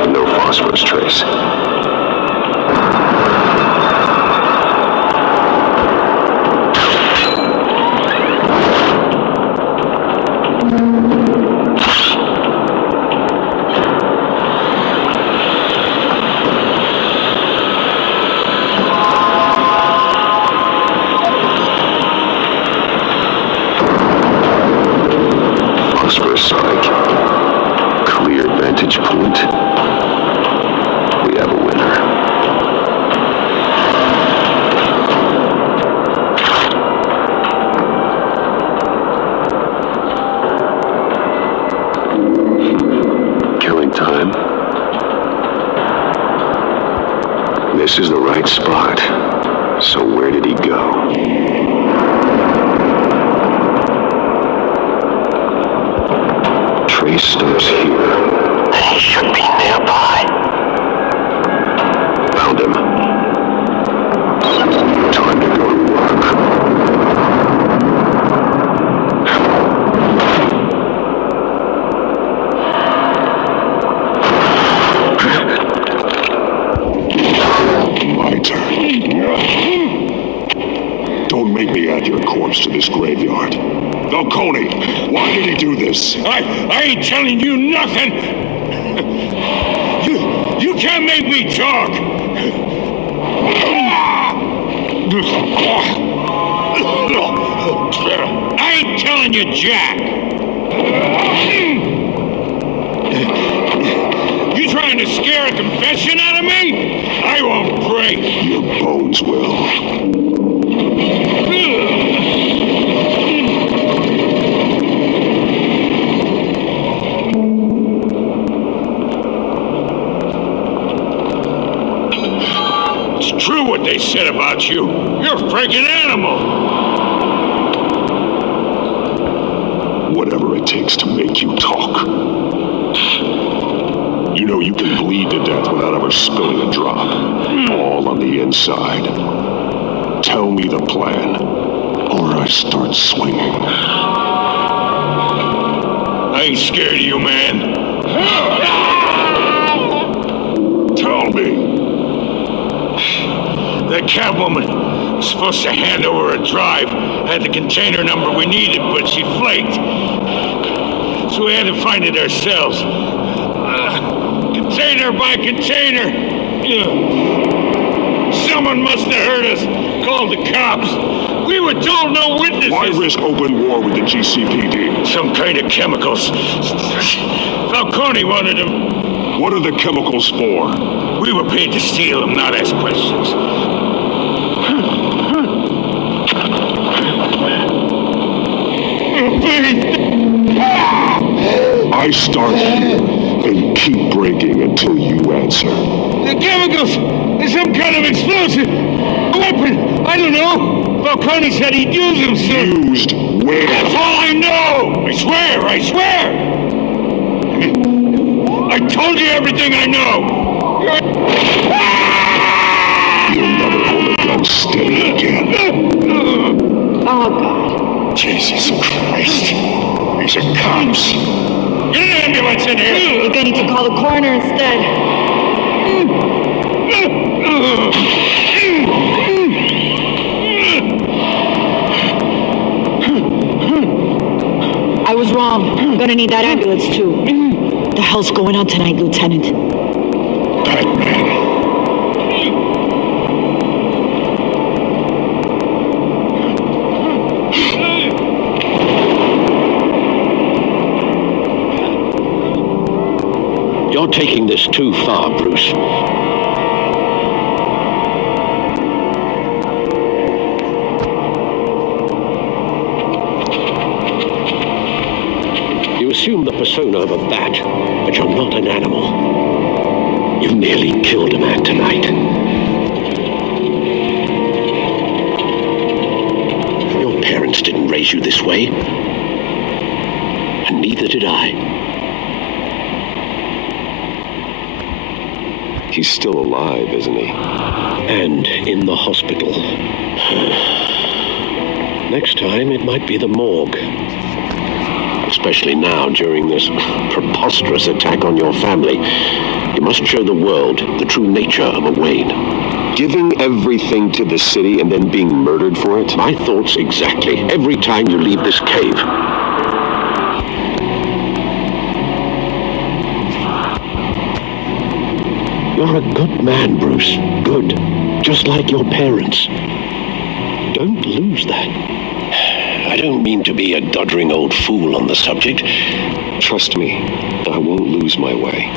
No phosphorus trace. Phosphorus spike. Clear vantage point. We have a winner. Killing time. This is the right spot. So where did he go? Trace stops here. He should be nearby. Found him. Time to go to work. My turn. Don't make me add your corpse to this graveyard. Falcone, why did he do this? I ain't telling you nothing. You can't make me talk. I ain't telling you, Jack. You trying to scare a confession out of me? I won't break. Your bones will. It's true what they said about you. You're a freaking animal. Whatever it takes to make you talk. You know you can bleed to death without ever spilling a drop. All on the inside. Tell me the plan, or I start swinging. I ain't scared of you, man. Tell me. That Catwoman was supposed to hand over a drive, had the container number we needed, but she flaked. So we had to find it ourselves. Container by container. Someone must have heard us, called the cops. We were told no witnesses. Why risk open war with the GCPD? Some kind of chemicals. Falcone wanted them. What are the chemicals for? We were paid to steal them, not ask questions. I start here and keep breaking until you answer. The chemicals! There's some kind of explosive! A weapon! I don't know! Falcone said he'd use them soon! Used where? That's all I know! I swear! I told you everything I know! You'll never hold a gun steady again. Oh, God. Jesus Christ! These are cops! Get an ambulance in here! You're gonna need to call the coroner instead. I was wrong. I'm gonna need that ambulance too. What the hell's going on tonight, Lieutenant? Batman. You're taking this too far, Bruce. You assume the persona of a bat, but you're not an animal. You nearly killed a man tonight. Your parents didn't raise you this way, and neither did I. He's still alive, isn't he? And in the hospital. Next time, it might be the morgue. Especially now, during this preposterous attack on your family. You must show the world the true nature of a Wayne. Giving everything to the city and then being murdered for it? My thoughts exactly. Every time you leave this cave. You're a good man, Bruce. Good. Just like your parents. Don't lose that. I don't mean to be a doddering old fool on the subject. Trust me, I won't lose my way.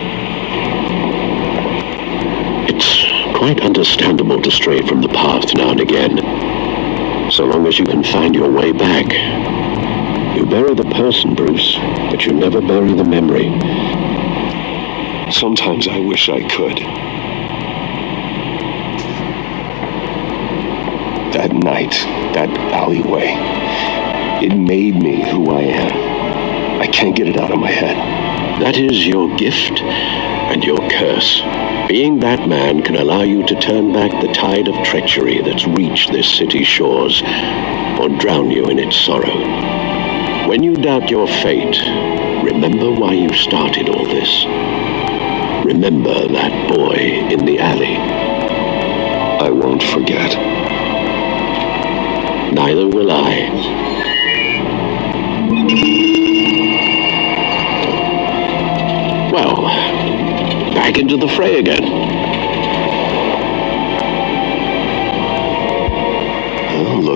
It's quite understandable to stray from the path now and again. So long as you can find your way back. You bury the person, Bruce, but you never bury the memory. Sometimes I wish I could. That night, that alleyway, it made me who I am. I can't get it out of my head. That is your gift and your curse. Being Batman can allow you to turn back the tide of treachery that's reached this city's shores, or drown you in its sorrow. When you doubt your fate, remember why you started all this. Remember that boy in the alley. I won't forget. Neither will I. Well, back into the fray again.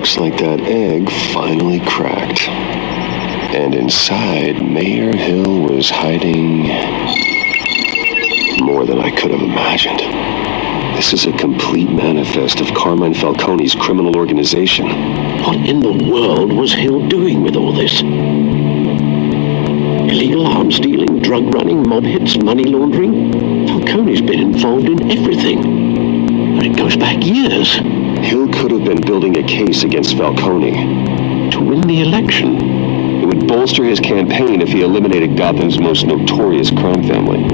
Looks like that egg finally cracked. And inside, Mayor Hill was hiding more than I could have imagined. This is a complete manifest of Carmine Falcone's criminal organization. What in the world was Hill doing with all this? Illegal arms dealing, drug running, mob hits, money laundering? Falcone's been involved in everything. But it goes back years. Hill could have been building a case against Falcone to win the election. It would bolster his campaign if he eliminated Gotham's most notorious crime family.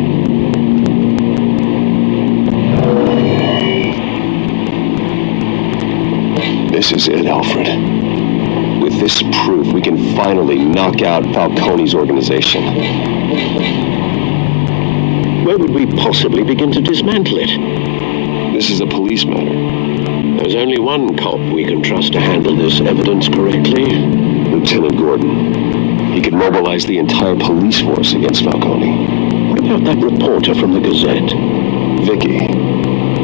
This is it, Alfred. With this proof, we can finally knock out Falcone's organization. Where would we possibly begin to dismantle it? This is a police matter. There's only one cop we can trust to handle this evidence correctly. Lieutenant Gordon. He could mobilize the entire police force against Falcone. What about that reporter from the Gazette? Vicky.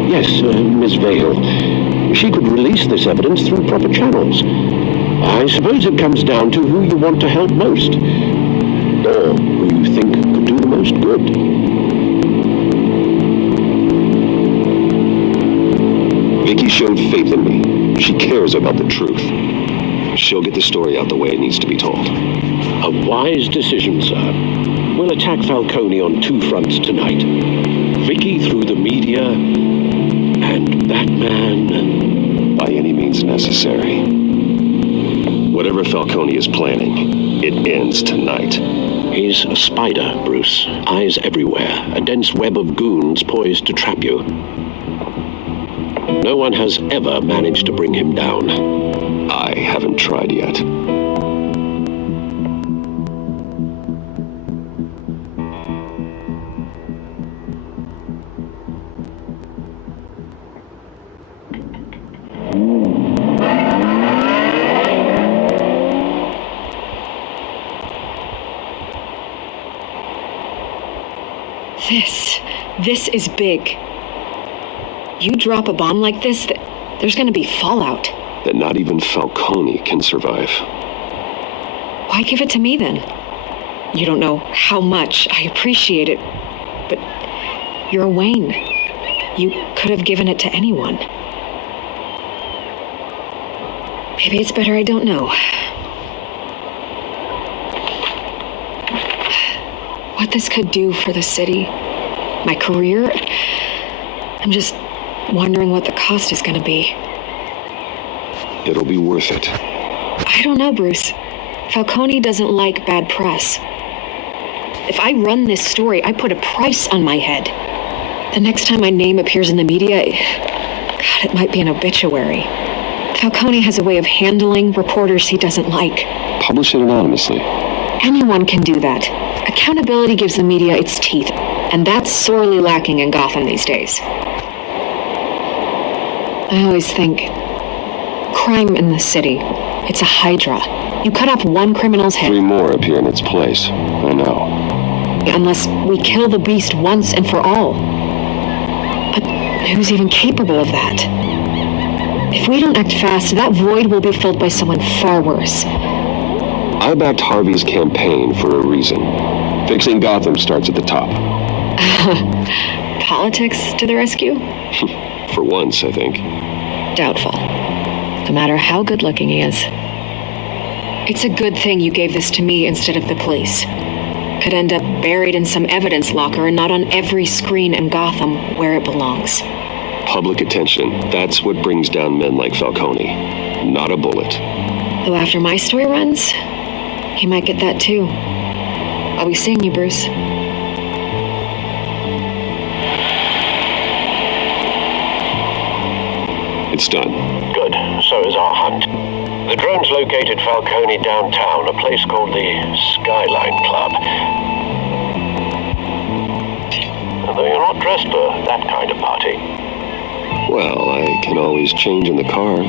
Yes, Miss Vale. She could release this evidence through proper channels. I suppose it comes down to who you want to help most. Or who you think could do the most good. Vicky showed faith in me. She cares about the truth. She'll get the story out the way it needs to be told. A wise decision, sir. We'll attack Falcone on two fronts tonight. Vicky through the media, and Batman... by any means necessary. Whatever Falcone is planning, it ends tonight. He's a spider, Bruce. Eyes everywhere. A dense web of goons poised to trap you. No one has ever managed to bring him down. I haven't tried yet. This is big. You drop a bomb like this, there's gonna be fallout. That not even Falcone can survive. Why give it to me then? You don't know how much I appreciate it, but you're Wayne. You could have given it to anyone. Maybe it's better I don't know. What this could do for the city, my career, I'm just wondering what the cost is going to be. It'll be worth it. I don't know, Bruce. Falcone doesn't like bad press. If I run this story, I put a price on my head. The next time my name appears in the media, God, it might be an obituary. Falcone has a way of handling reporters he doesn't like. Publish it anonymously. Anyone can do that. Accountability gives the media its teeth, and that's sorely lacking in Gotham these days. I always think, crime in the city, it's a hydra. You cut off one criminal's head. 3 more appear in its place. I know. Unless we kill the beast once and for all. But who's even capable of that? If we don't act fast, that void will be filled by someone far worse. I backed Harvey's campaign for a reason. Fixing Gotham starts at the top. Politics to the rescue? For once, I think. Doubtful. No matter how good-looking he is. It's a good thing you gave this to me instead of the police. Could end up buried in some evidence locker and not on every screen in Gotham where it belongs. Public attention. That's what brings down men like Falcone. Not a bullet. Though after my story runs, he might get that too. I'll be seeing you, Bruce. It's done. Good. So is our hunt. The drones located Falcone downtown, a place called the Skyline Club. Although you're not dressed for that kind of party. Well, I can always change in the car.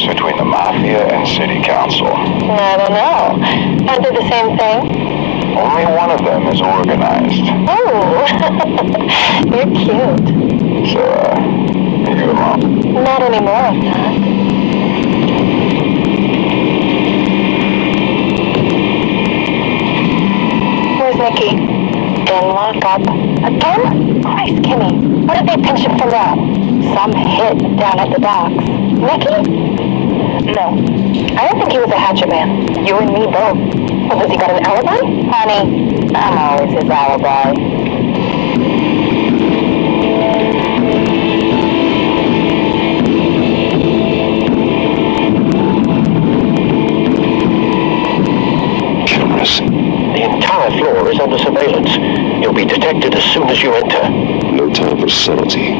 difference between the Mafia and City Council? I don't know. Aren't they the same thing? Only one of them is organized. Oh, you're cute. So, you Mom? Not anymore, I'm not. Where's Nikki? In lockup. Again? Christ, Kimmy. What did they pinch him for now? Some hit down at the docks. Nikki? No. I don't think he was a hatchet man. You and me both. Well, has he got an alibi? Honey, I'm always his alibi. Cameras. The entire floor is under surveillance. You'll be detected as soon as you enter. No time for subtlety.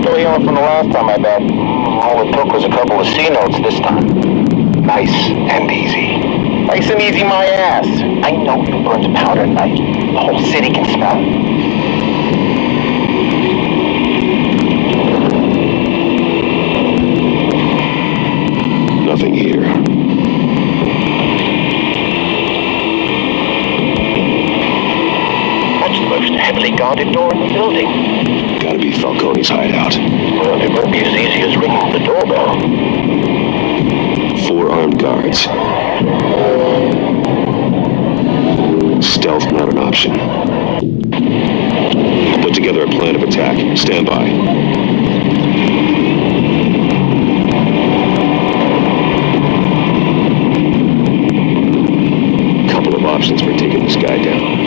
Still healing from the last time, I bet. All it took was a couple of C notes this time. Nice and easy. Nice and easy, my ass. I know you burned powder at night. The whole city can smell it. Nothing here. That's the most heavily guarded door in the building. Gotta be Falcone's hideout. Well, it won't be as easy as ringing the doorbell. 4 armed guards. Stealth not an option. Put together a plan of attack. Stand by. Couple of options for taking this guy down.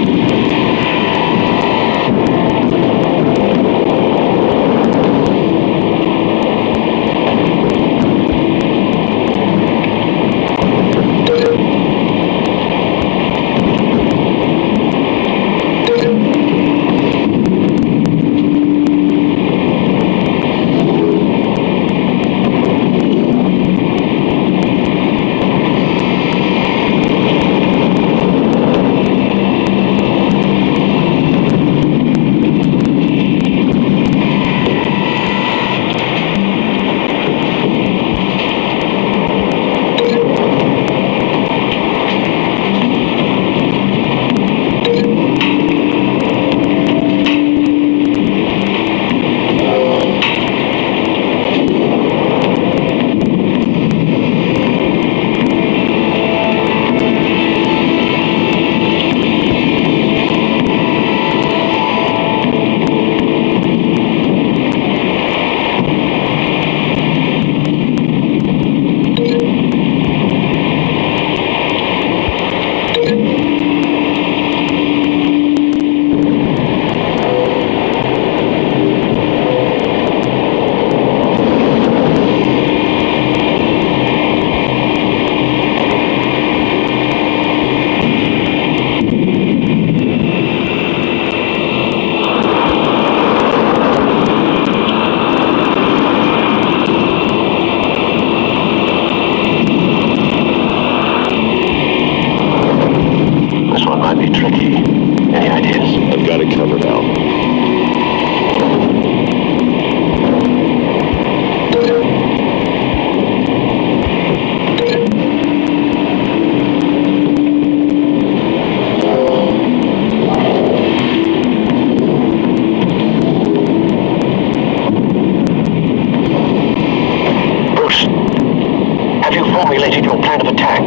formulated your plan of attack?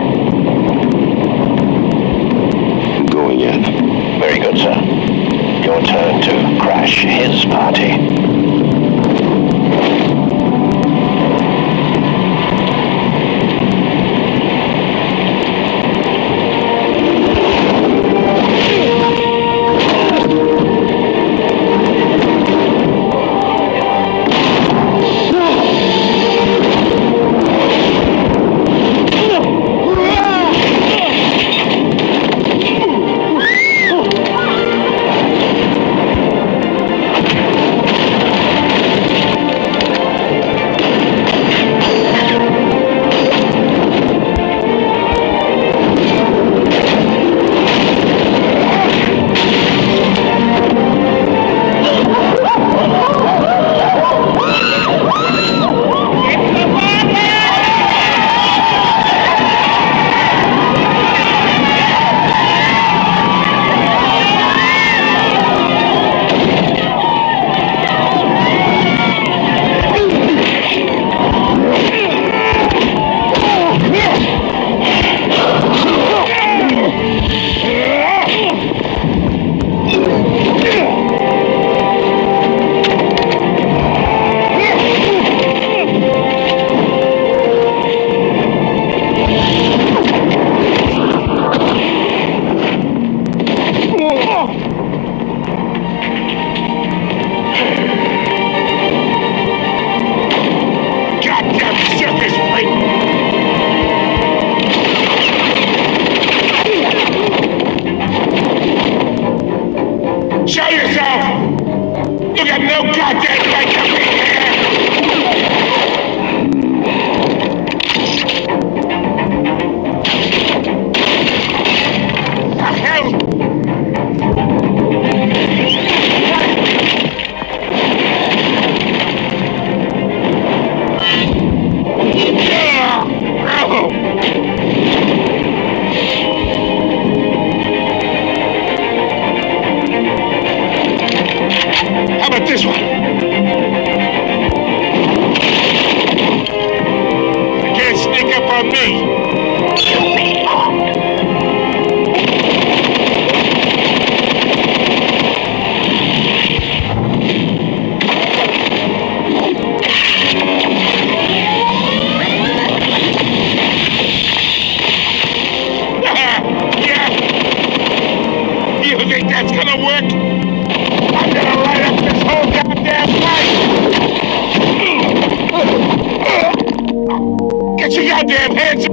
Going in. Very good, sir. Your turn to crash his party. damn hands!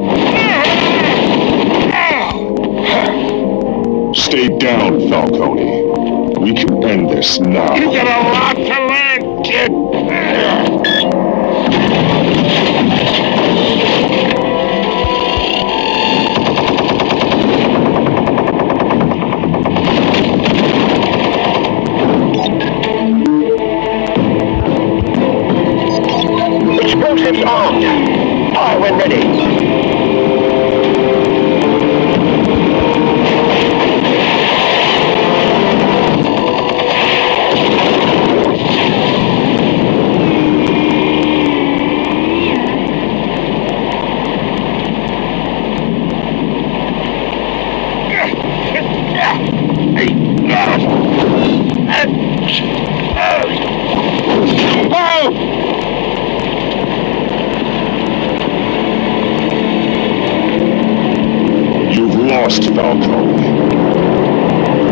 Stay down, Falcone. We can end this now. You got a lot to learn, kid! Explosives armed. Fire when ready. You've lost, Falcone.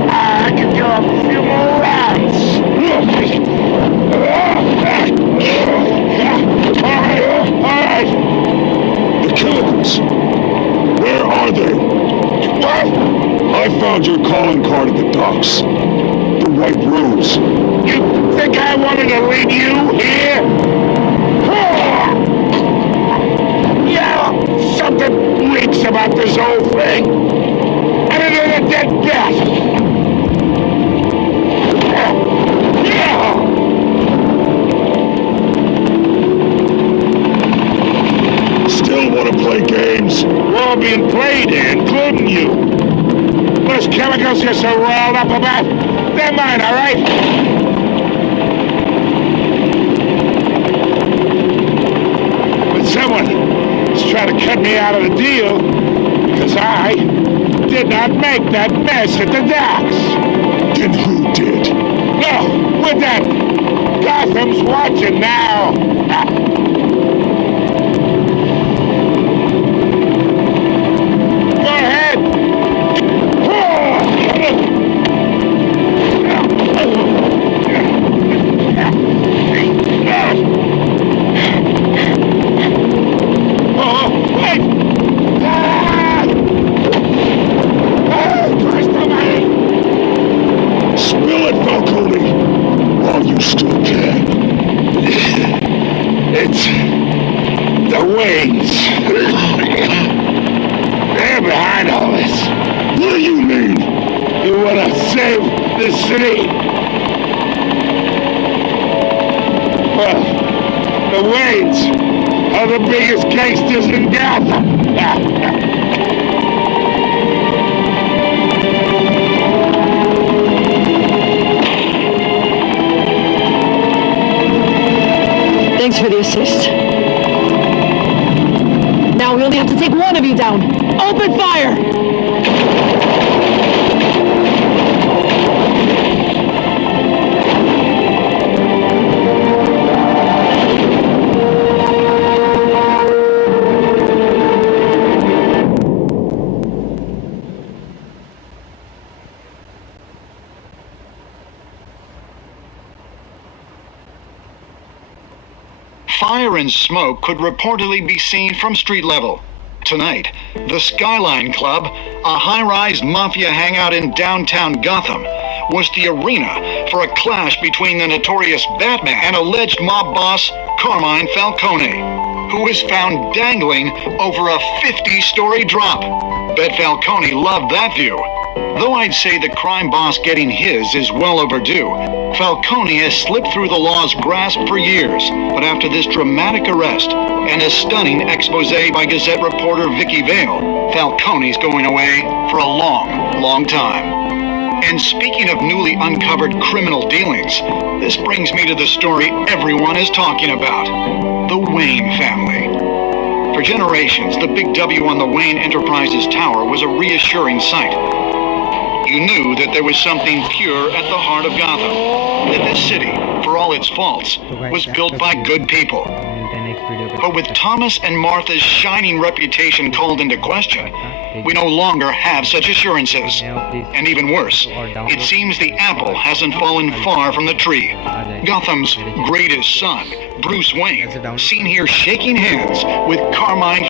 I can go a few more rounds. The Killigans. Where are they? What? I found your calling card at the docks. The White Rose. You think I wanted to leave you here? Yeah, something leaks about this whole thing. Other than a dead bat. Still want to play games? We're all being played here, including you. Those chemicals you're so riled up about, they're mine, all right? But someone is trying to cut me out of the deal because I did not make that mess at the docks. Then who did? No, we're done. Gotham's watching now. Go ahead. Oh, wait! Spill it, Falcone, while you still can. It's the Waynes. They're behind all this. What do you mean? You want to save the city? Well, the Waynes are the biggest gangsters in Gotham. Thanks for the assist. Now we only have to take one of you down. Open fire! Fire and smoke could reportedly be seen from street level. Tonight, the Skyline Club, a high-rise mafia hangout in downtown Gotham, was the arena for a clash between the notorious Batman and alleged mob boss Carmine Falcone, who was found dangling over a 50-story drop. Bet Falcone loved that view. Though I'd say the crime boss getting his is well overdue, Falcone has slipped through the law's grasp for years. But after this dramatic arrest and a stunning expose by Gazette reporter Vicky Vale, Falcone's going away for a long, long time. And speaking of newly uncovered criminal dealings, this brings me to the story everyone is talking about: the Wayne family. For generations, the big W on the Wayne Enterprises Tower was a reassuring sight. You knew that there was something pure at the heart of Gotham, that this city, for all its faults, was built by good people. But with Thomas and Martha's shining reputation called into question, we no longer have such assurances. And even worse, it seems the apple hasn't fallen far from the tree. Gotham's greatest son, Bruce Wayne, seen here shaking hands with Carmine